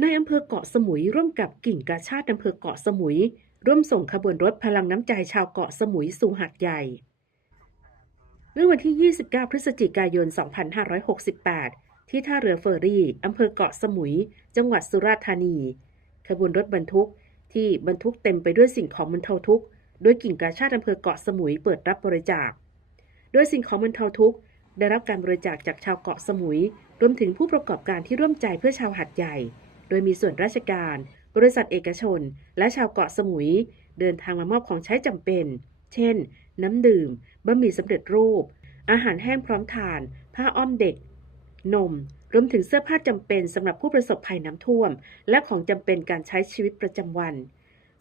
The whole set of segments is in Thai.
ในอำเภอเกาะสมุยร่วมกับกิ่งกาชาติอำเภอเกาะสมุย ร่วมส่งขบวนรถพลังน้ำใจชาวเกาะสมุยสู่หาดใหญ่ เมื่อวันที่ 29 พฤศจิกายน 2568 ที่ท่าเรือเฟอร์รี่อำเภอเกาะสมุย จังหวัดสุราษฎร์ธานี ขบวนรถบรรทุกที่บรรทุกเต็มไปด้วยสิ่งของบรรเทาทุกข์โดยกิ่งกาชาติอำเภอเกาะสมุยเปิดรับบริจาค โดยสิ่งของบรรเทาทุกข์ได้รับการบริจาคจากชาวเกาะสมุย รวมถึงผู้ประกอบการที่ร่วมใจเพื่อชาวหัดใหญ่ ดยมีส่วนราชการ บริษัทเอกชน และชาวเกาะสมุย เดินทางมามอบของใช้จำเป็น เช่น น้ำดื่ม บะหมี่สำเร็จรูป อาหารแห้งพร้อมทาน ผ้าอ้อมเด็ก นม รวมถึงเสื้อผ้าจำเป็นสำหรับผู้ประสบภัยน้ำท่วม และของจำเป็นการใช้ชีวิตประจำวัน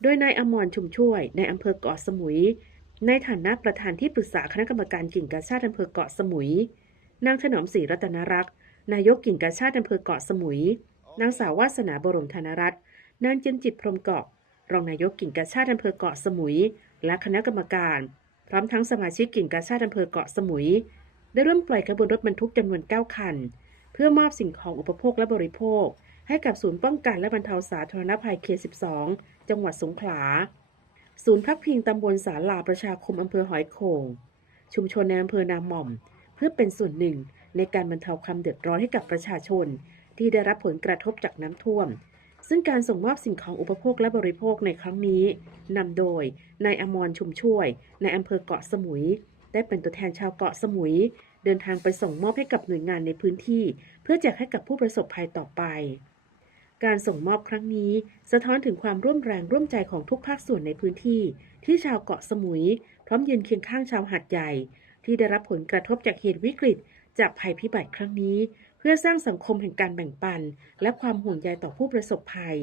โดยนายอมรชุมช่วยในอำเภอเกาะสมุย ในฐานะประธานที่ปรึกษาคณะกรรมการกิ่งกาชาติอำเภอเกาะสมุย นางถนอมศรีรัตนรักษ์นายกกิ่งกาชาติอำเภอเกาะสมุย นางสาววาสนาบรมธนรัตน์นางจยมจิตพรมเกาะ รองนายกกิ่งกาชาติอำเภอเกาะสมุย และคณะกรรมการ พร้อมทั้งสมาชิกกิ่งกาชาติอำเภอเกาะสมุย ได้ร่วมปล่อยขบวนรถบรรทุกจำนวน 9 คัน เพื่อมอบสิ่งของอุปโภคและบริโภค ให้กับศูนย์ป้องกันและบรรเทาสาธารณภัยเขต12 จังหวัดสงขลา ศูนย์พักพิงตำบลสาลาประชาคมอำเภอหอยโขงชุมชนในอำเภอนาหม่อม เพื่อเป็นส่วนหนึ่งในการบรรเทาความเดือดร้อนให้กับประชาชน ที่ได้รับผลกระทบจากน้ำท่วม ซึ่งการส่งมอบสิ่งของอุปโภคและบริโภคในครั้งนี้นำโดยนายอมรชุมช่วยในอำเภอเกาะสมุย ได้เป็นตัวแทนชาวเกาะสมุย เดินทางไปส่งมอบให้กับหน่วยงานในพื้นที่ เพื่อแจกให้กับผู้ประสบภัยต่อไป การส่งมอบครั้งนี้ สะท้อนถึงความร่วมแรงร่วมใจของทุกภาคส่วนในพื้นที่ ที่ชาวเกาะสมุย พร้อมยืนเคียงข้างชาวหาดใหญ่ ที่ได้รับผลกระทบจากเหตุวิกฤตจากภัยพิบัติครั้งนี้ เพื่อสร้างสังคมแห่งการแบ่งปัน และความห่วงใยต่อผู้ประสบภัย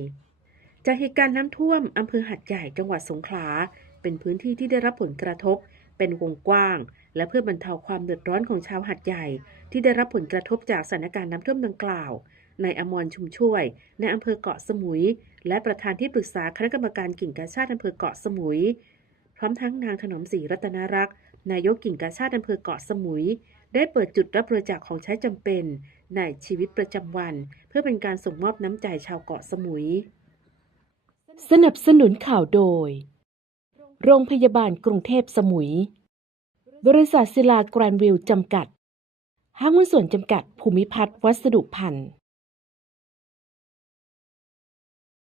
จากเหตุการณ์น้ำท่วมอำเภอหัดใหญ่จังหวัดสงขลา เป็นพื้นที่ที่ได้รับผลกระทบ เป็นวงกว้าง และเพื่อบรรเทาความเดือดร้อนของชาวหัดใหญ่ ที่ได้รับผลกระทบจากสถานการณ์น้ำท่วมดังกล่าวในอมรชุมช่วยในอำเภอเกาะสมุย และประธานที่ปรึกษาคณะกรรมการกิ่งกาชาติอำเภอเกาะสมุย พร้อมทั้งนางถนอมศรีรัตนรักษ์นายกกิ่งกาชาติอำเภอเกาะสมุย ได้เปิดจุดรับบริจาคของใช้จำเป็น ในชีวิตประจำวัน เพื่อเป็นการส่งมอบน้ำใจชาวเกาะสมุย สนับสนุนข่าวโดย โรงพยาบาลกรุงเทพสมุย บริษัทศิลาแกรนวิลจำกัด ห้างหุ้นส่วนจำกัดภูมิพัฒน์วัสดุพันธ์